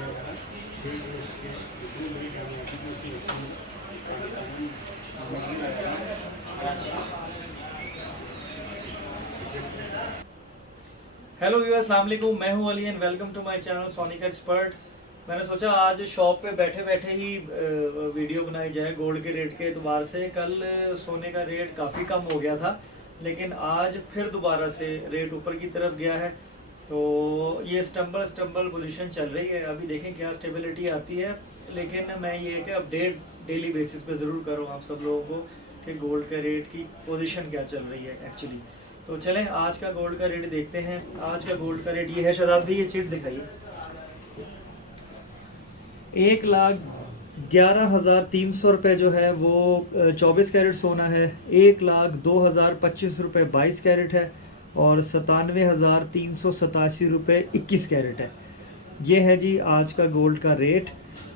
Hello viewers, अस्सलाम वालेकुम। मैं हूं Ali and welcome to my channel Sonic Expert. मैंने सोचा आज शॉप पे बैठे बैठे ही वीडियो बनाई जाए गोल्ड के रेट के एतबार से। कल सोने का रेट काफ़ी कम हो गया था, लेकिन आज फिर दोबारा से रेट ऊपर की तरफ गया है। तो ये स्टम्बल पोजीशन चल रही है। अभी देखें क्या स्टेबिलिटी आती है, लेकिन मैं ये कि अपडेट डेली बेसिस पे ज़रूर करूँ आप सब लोगों को कि गोल्ड के रेट की पोजीशन क्या चल रही है एक्चुअली। तो चलें आज का गोल्ड का रेट देखते हैं। आज का गोल्ड का रेट ये है। शहजाद भाई ये चिट दिखाइए। 1,11,300 रुपये जो है वो 24 कैरेट सोना है। 1,02,025 रुपये 22 कैरेट है और 97,387 रुपये 21 कैरेट है। ये है जी आज का गोल्ड का रेट।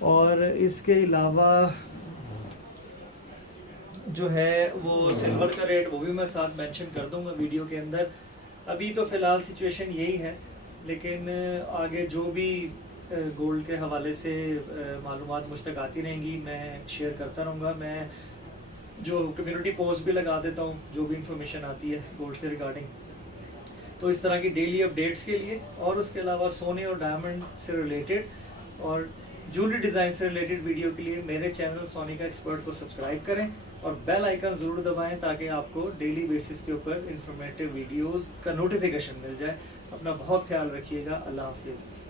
और इसके अलावा जो है वो सिल्वर का रेट वो भी मैं साथ मेंशन कर दूंगा वीडियो के अंदर। अभी तो फ़िलहाल सिचुएशन यही है, लेकिन आगे जो भी गोल्ड के हवाले से मालूमात मुझ तक आती रहेंगी मैं शेयर करता रहूँगा। मैं जो कम्युनिटी पोस्ट भी लगा देता हूँ जो भी इंफॉर्मेशन आती है गोल्ड से रिगार्डिंग। तो इस तरह की डेली अपडेट्स के लिए और उसके अलावा सोने और डायमंड से रिलेटेड और ज्वेलरी डिज़ाइन से रिलेटेड वीडियो के लिए मेरे चैनल सोनिक एक्सपर्ट को सब्सक्राइब करें और बेल आइकन ज़रूर दबाएं ताकि आपको डेली बेसिस के ऊपर इंफॉर्मेटिव वीडियोस का नोटिफिकेशन मिल जाए। अपना बहुत ख्याल रखिएगा। अल्लाह हाफिज़।